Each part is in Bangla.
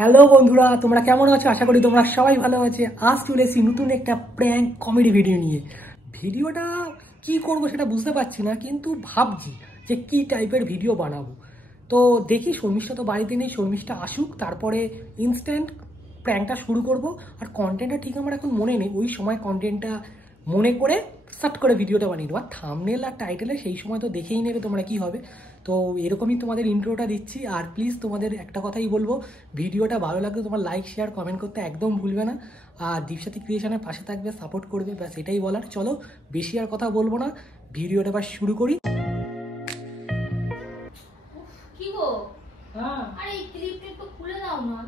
হ্যালো বন্ধুরা, তোমরা কেমন আছো? আশা করি তোমরা সবাই ভালো আছো। আজ চলে এসেছি নতুন একটা প্র্যাঙ্ক কমেডি ভিডিও নিয়ে। ভিডিওটা কি করব সেটা বুঝতে পারছি না, কিন্তু ভাবছি যে কি টাইপের ভিডিও বানাবো। তো দেখি, শর্মিষ্ঠা তো বাড়িতে নেই, শর্মিষ্ঠা আসুক, তারপরে ইনস্ট্যান্ট প্র্যাঙ্কটা শুরু করব। আর কন্টেন্টটা ঠিক আমার এখন মনে নেই, ওই সময় কন্টেন্টটা মনে করে সার্চ করে ভিডিওটা বানিয়ে দেবো। আর থাম্বনেল আর টাইটেলে সেই সময় তো দেখেই নেবে তোমরা কি হবে। তো এরকমই তোমাদের ইন্ট্রোটা দিচ্ছি। আর প্লিজ তোমাদের একটা কথাই বলবো, ভিডিওটা ভালো লাগলে তোমার লাইক শেয়ার কমেন্ট করতে একদম ভুলবে না। আর দীপসাথী ক্রিয়েশনের পাশে থাকবে, সাপোর্ট করবে, ব্যাস এটাই বলার। চলো বেশি আর কথা বলবো না, ভিডিওটা এবার শুরু করি। কি গো? হ্যাঁ, আরে এই ক্লিপটা একটু খুলে দাও না,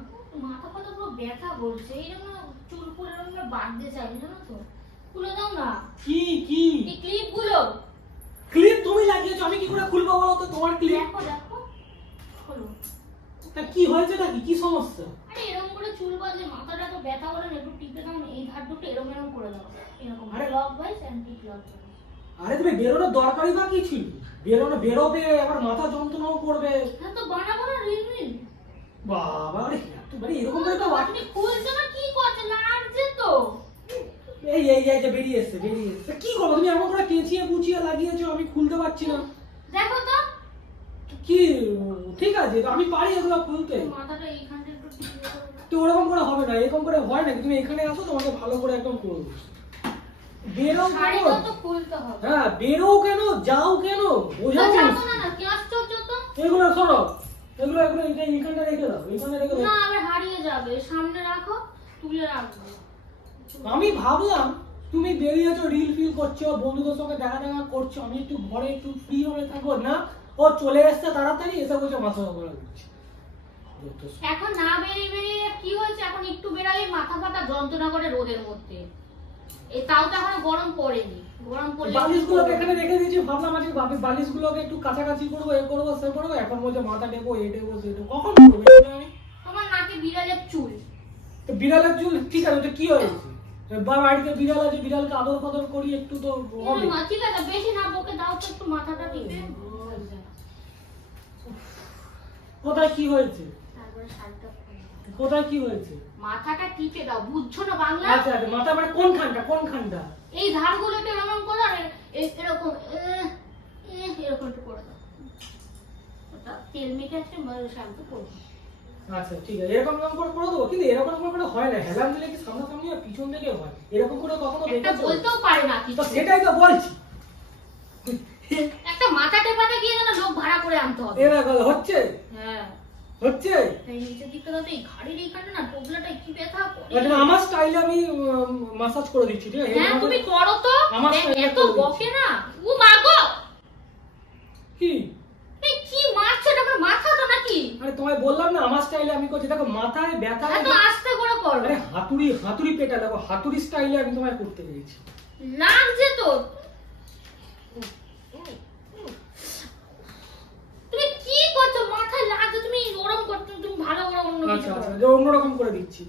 মাথা ফাটা পুরো ব্যথা করছে। এইরকম চুল পুরো এরকম বাঁধতে চাই, জানো তো? খুলে দাও না। কি কি এই ক্লিপগুলো? ক্লিপ তুমি লাগিয়েছো, আমি কি করে খুলবো বলো তো? তোমার ক্লিপ দেখো দেখো, খোলো। তা কি হয়েছে নাকি, কি সমস্যা? আরে এরকম করে চুল বাঁধলে মাথাটা তো ব্যথা করে না, একটু টিপে দাও না। এই ধার দুটো এরকম এরকম করে দাও, এরকম clock wise anti clock wise. আরে তুমি বেরোনোর দরকারই বা কি ছিল? বেরোবে আবার মাথা যন্ত্রণাও করবে। হ্যাঁ তো বানাবো না রিল। বাবা রে, তুমি এরকম করে তো আপনি খুলছো না, কি করছে? লাগছে তো। এই যে বেরিয়ে এসছে। কি করবো? তুমি এমন করে পেঁচিয়ে বুচিয়ে লাগিয়েছো, আমি খুলতে পারছি না। দেখো তো কি ঠিক আছে, তো আমি পারি এগুলো খুলতে। মাথাটা এইখানটা একটু টিপে দাও। তো ওরকম করে হবে না, এরকম করে হয় নাকি? তুমি এখানে আসো, তোমাকে ভালো করে একদম করবো। বেরো শাড়ি তো খুলতে হবে। হ্যাঁ, বেরো কেন, যাও কেন, বোঝাও না। কি আশ্চর্য তো। এগুলো শোনো, এগুলো এইখানটা রেখে দাও, এইখানটা রেখে দাও। না, আবার হারিয়ে যাবে। সামনে রাখো, তুলে রাখবো। আমি ভাবলাম তুমি বেরিয়েছো, রিল ফিল করছো, বন্ধুদের সঙ্গে দেখা করছো, আমি একটু ঘরে একটু ফ্রি হয়ে থাকবো না। ও চলে এসছে তাড়াতাড়ি, এসে বলছে মাথা ঘোরা দিচ্ছে। এখন না বেরিয়ে কি হয়েছে? এখন একটু বেরালে মাথা ফাটা যন্ত্রণা করে রোদের মধ্যে। এই তাও তো এখনো গরম পড়েনি। গরম পড়লে বালিশগুলোকে এখানে রেখে দিয়েছি, ভাবলাম আজকে বালিশগুলোকে একটু কাছাকাছি করবো, এ করবো সে করবো। এখন বলছে মাথা টেপো, এ টেপো সে টেপো। কখন করবো আমি? তোমার নাকে বিড়ালের চুল। তো বিড়ালের চুল ঠিক আছে, তো কি হয়েছে? বাড়িতে বিড়াল আছে, বিড়ালকে আদর কদর করি একটু তো হবে। ঠিক আছে, বেশি না বকে দাও তো, একটু মাথাটা টিপে। কোথায় কি হয়েছে? তারপরে শাড়িটা কোথায় কি হয়েছে? মাথাটা টিপে দাও, বুঝছো না বাংলা? আচ্ছা, মাথা মানে কোনখানটা? এই ধারগুলোকে এরকম করে, এরকম এরকম একটু করে দাও। ওটা তেল মেখে আছে, শ্যাম্পু করবো। আচ্ছা ঠিক আছে, এরকম করে দেবো। কিন্তু এরকম করে হয় না, হেলান দিলে কি সামনাসামনি আর পিছন থেকে হয়? এরকম করে কখনো দেখেছো? বলতেও পারে না কিছু। সেটাই তো বলছি, একটা মাথা টেপাতে গিয়ে যেন লোক ভাড়া করে আনতে হবে। এরকম হচ্ছে? হ্যাঁ হচ্ছে। এই নিচের দিকটা তো এই ঘাড়ির এইখানে না টোপলাটা কি ব্যথা করে। এটা আমার স্টাইলে আমি মাসাজ করে দিচ্ছি, ঠিক আছে? হ্যাঁ তুমি করো তো, এত বকে না। ও মা গো, কি কি মারছো? এটা আমার মাথা তো নাকি? আরে তোমায় বললাম না আমার স্টাইলে আমি করছি। দেখো মাথায় ব্যথা, এত আস্তে করে করো। আরে হাতুড়ি পেটা দেখো, হাতুড়ি স্টাইলে আমি তোমায় করতে পেরেছি। লাগছে তো। তুমি কি করছো? মাথায় লাগছে, তুমি ওরকম করছো। তুমি ভালো করে অন্য কিছু করো। আচ্ছা, অন্যরকম করে দিচ্ছি।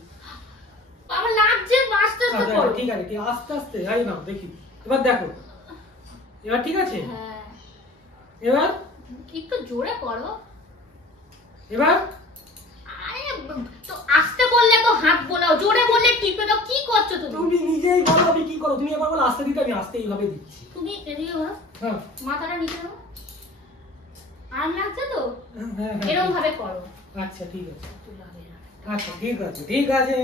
আমার লাগছে, আস্তে আস্তে করো। ঠিক আছে, আস্তে আস্তে। আই না, দেখি এবার দেখো, এবার ঠিক আছে? হ্যাঁ, এবার একটু জোরে করো। এবার আরে তো আস্তে বললে তো হাত বোলাও, জোরে বললে টিপে দাও। কি করছো তুমি? তুমি নিজেই বলো আমি কি করো। তুমি এবার বলো আস্তে দিতে, আমি আস্তে এইভাবে দিচ্ছি। তুমি এদিকে ধরো, হ্যাঁ মাথাটা নিচে ধরো। আর লাগছে তো, হ্যাঁ এরকম ভাবে করো। আচ্ছা ঠিক আছে, আচ্ছা ঠিক আছে।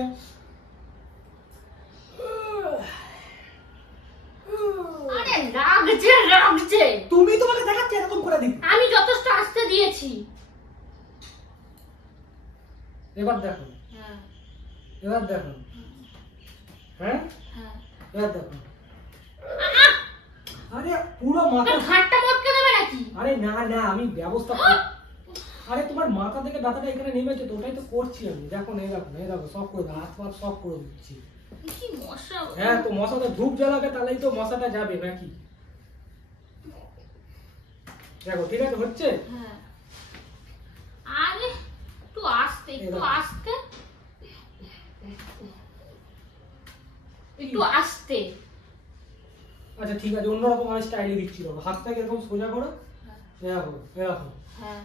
আরে লাগছে। তুমি তোমাকে দেখাচ্ছি এরকম করে দিই। আমি যথেষ্ট আস্তে দিয়েছি। এবার দেখো, হ্যাঁ এবার দেখো, হ্যাঁ হ্যাঁ এবার দেখো। আরে পুরো মাথা ঘাটটা মটকে দেবে নাকি? আরে না আমি ব্যবস্থা আরে তোমার মাথা থেকে ব্যথাটা এখানে নেমেছে তো, ওটাই তো করছি আমি। দেখো দেখো সব করে দাও, হাত পা সব করে দিচ্ছি। কি মশা! হ্যাঁ তো মশাটা ধূপ জ্বালাবে, তাহলেই তো মশাটা যাবে নাকি? দেখো ঠিক আছে, হচ্ছে? হ্যাঁ, আরে একটু আস্তে একটু আস্তে। আচ্ছা ঠিক আছে, অন্যরকম আমি স্টাইলে দিচ্ছি। হাতটাকে এরকম সোজা করো, এরকম। হ্যাঁ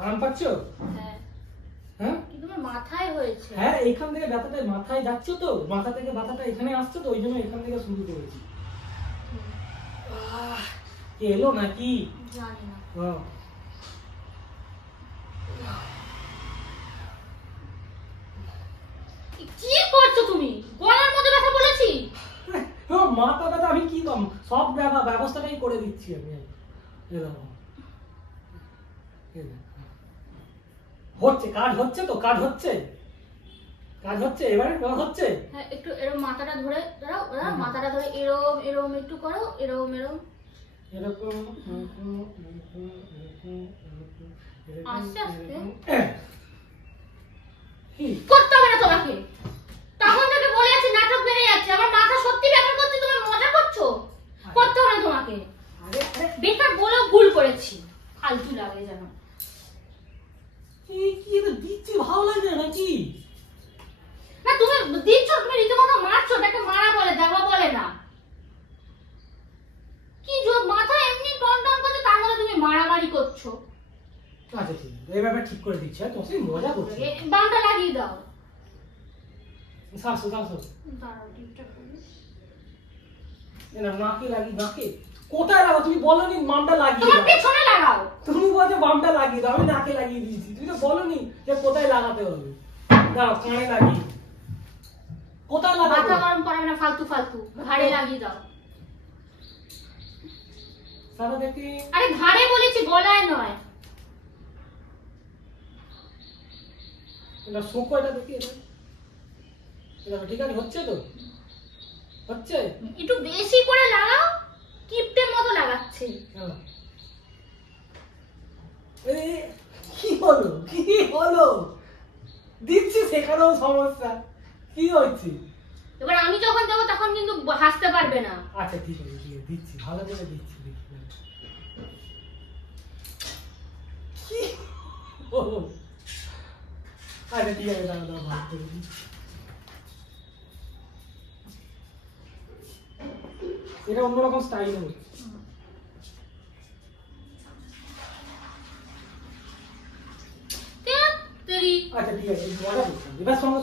আরাম পাচ্ছো? হ্যাঁ হ্যাঁ কিন্তু আমার মাথায় হয়েছে। হ্যাঁ এইখান থেকে ব্যথাটা মাথায় যাচ্ছে তো, মাথা থেকে ব্যথাটা এখানে আসছে তো, ওই জন্য এখান থেকে শুরু করেছি। এলো নাকি জানি না। কি করছো তুমি? গলার মধ্যে ব্যথা বলেছি? মাথা ব্যথা আমি কি কম সব ব্যবস্থাটাই করে দিচ্ছি আমি। হচ্ছে কাজ হচ্ছে তো, কাজ হচ্ছে, কাজ হচ্ছে এবারে হচ্ছে। হ্যাঁ একটু এরকম মাথাটা ধরে দাঁড়াও, মাথাটা ধরে এরম এরম একটু করো, এরম এরম এরকম আস্তে আস্তে কি করতে হবে না তোমাকে। তখন থেকে বলে আছি নাটক বেড়ে যাচ্ছে, আমার মাথা সত্যি ব্যাপার করছে, তুমি মজা করছো। করতে হবে না তোমাকে। বেকার বলেও ভুল করেছি, ফালতু লাগে যেন। কি কি এটা দিচ্ছি ভালো লাগে নাকি? না তুমি দিচ্ছ, তুমি রীতিমতো মারছো, এটাকে মারা বলে, দেওয়া বলে না। কি মাথা এমনি টন টন করছে, তার মধ্যে তুমি মারামারি করছো। আচ্ছা ঠিক আছে, এই ব্যাপার ঠিক করে দিচ্ছি। তোমার সাথে মজা করছি। বামটা লাগিয়ে দাও। শাশু শাশু দাঁড়াও টিপটা করি। না নাকে লাগি, নাকে কোথায় লাগাও? তুমি বলনি বামটা লাগিয়ে তোমার দাও। পেছনে লাগাও। তুমি বলছো বামটা লাগিয়ে দাও, আমি নাকে লাগিয়ে দিয়েছি। তুমি তো বলনি যে কোথায় লাগাতে হবে। দাও কানে লাগিয়ে। কোথায় লাগাবো? মাথা গরম করাবে না ফালতু ফালতু, ঘাড়ে লাগিয়ে দাও। সারা দেখি। আরে ঘাড়ে বলেছি, গলায় নয়। এটা শোকোটা দেখি, এটা ঠিক আছে, হচ্ছে তো, হচ্ছে। একটু বেশি করে লাগাও, কিপটের মতো লাগাচ্ছে। কি হলো, কি হলো? দিচ্ছি সেখানেও সমস্যা, কি হচ্ছে? এবার আমি যখন দেবো তখন কিন্তু হাসতে পারবে না। আচ্ছা ঠিক আছে, ঠিক আছে, দিচ্ছি, ভালো করে দিচ্ছি। কি হলো? আচ্ছা ঠিক আছে, দাঁড়া দাঁড়া, ভালো করে দিচ্ছি। এটা অন্যরকম স্টাইল হবে। আচ্ছা ঠিক আছে, মজা করছিলাম। এবার সঙ্গে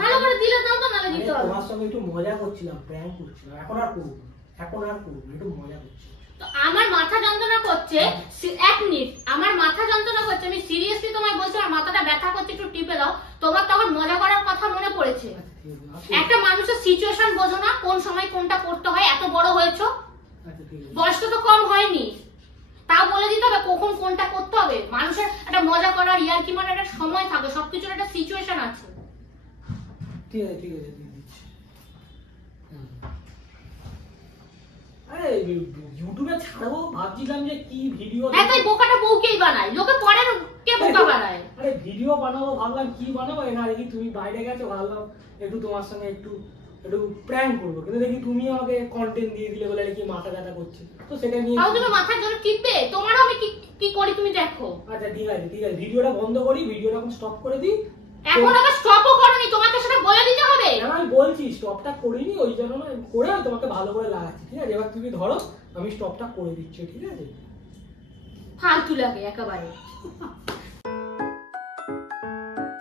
ভালো করে দিলে দাও তো, নালে দিতে হবে। তোমার সঙ্গে একটু মজা করছিলাম, প্র্যাঙ্ক করছিলাম। এখন আর করবো না, এখন আর করবো না, একটু মজা করছি। তো আমার মাথা যন্ত্রণা করছে, এক মিনিট, আমার মাথা যন্ত্রণা করছে, আমি সিরিয়াসলি তোমায় বলছি আমার মাথাটা ব্যথা করছে, একটু টিপে দাও। তোমার তখন মজা করার কথা মনে পড়েছে। একটা মানুষের সিচুয়েশন বোঝো না, কোন সময় কোনটা করতে হয়। এত বড় হয়েছো, বয়স তো কম হয়নি, তাও বলে দিতে হবে কখন কোনটা করতে হবে। মানুষের একটা মজা করার, ইয়ার্কি মারার একটা সময় থাকে, সবকিছুর একটা সিচুয়েশন আছে। ঠিক আছে ঠিক আছে, দিয়ে দিচ্ছি। আরে ইউটিউবে ছাড়বো ভাবছিলাম যে কি ভিডিও। হ্যাঁ তাই বোকাটা বউকেই বানায়, লোকে পরে কে বোকা বানায়। আরে ভিডিও বানাবো ভাবলাম, কি বানাবো না, দেখি তুমি বাইরে গেছো, ভাবলাম একটু তোমার সঙ্গে একটু একটু প্র্যাঙ্ক করবো, কিন্তু দেখি তুমি আমাকে কন্টেন্ট দিয়ে দিলে বলে কি মাথা ব্যথা করছে, তো সেটা নিয়ে। তাও তুমি মাথার জন্য টিপবে, তোমারও আমি কি করি তুমি দেখো। আচ্ছা ঠিক আছে ঠিক আছে, ভিডিওটা বন্ধ করি, ভিডিওটা এখন স্টপ করে দিই। এখন আবার স্টপও করনি, তোমাকে সেটা বলে দিতে হবে। আমি বলছি স্টপটা করিনি, ওই জন্য করে আমি তোমাকে ভালো করে লাগাচ্ছি। ঠিক আছে, এবার তুমি ধরো, আমি স্টপটা করে দিচ্ছি। ঠিক আছে, ফালতু লাগে একেবারে।